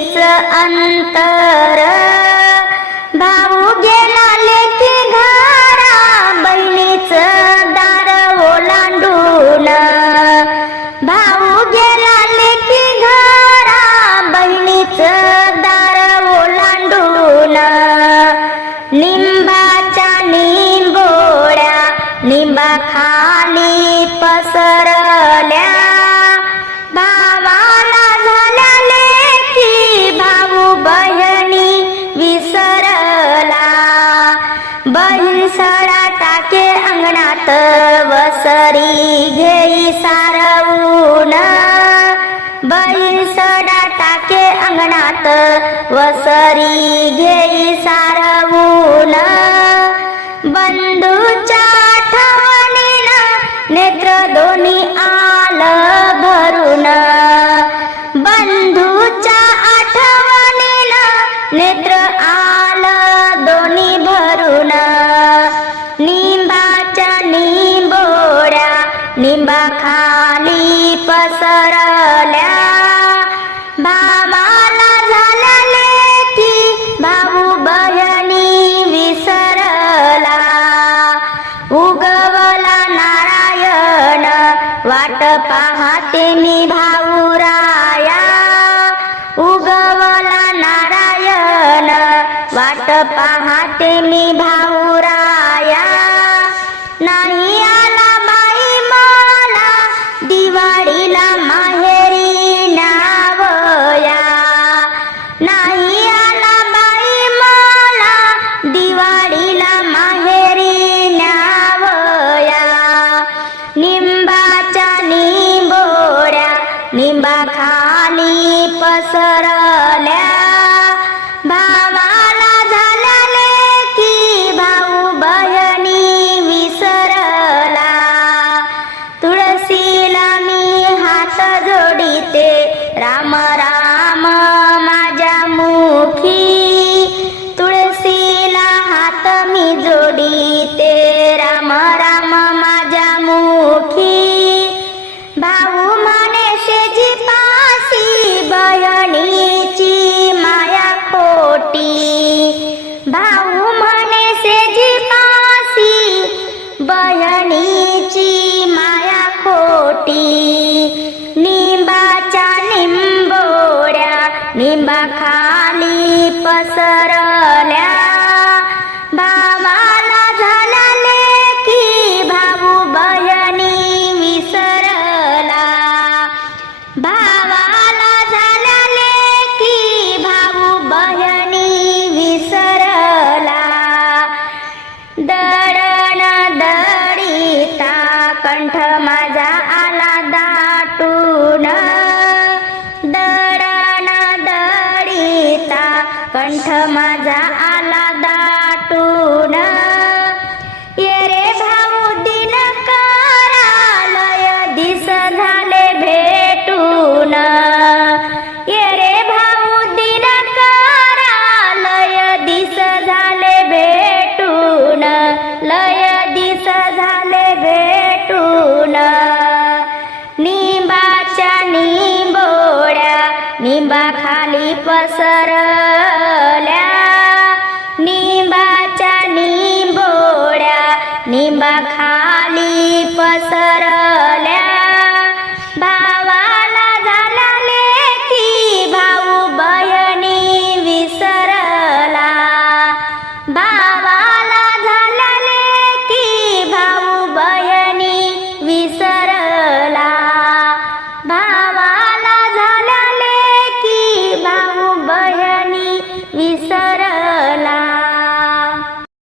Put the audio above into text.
मीच अंतर. भाऊ गेला लेखी घरा बहिणीच दार ओलांडून. भाऊ गेला लेखी घरा बहिणीच दार ओलांडून. निंबाच्या निंबोळ्या निंबा खाली पसर बनसडा टाके अंगणात वसरी घेई सारवून. बनसडा टाके अंगणात वसरी घेई सारवून. खाली पसरल्या. भावाला झाल्याने की भाऊ बहिणी विसरला. उगवला नारायण वाट पाहते मी भाऊराया. उगवला नारायण वाट पाहते मी भाऊ બખાલી પસરા લીંબા ખાલી પસરલ્યા निंबाखाली पसर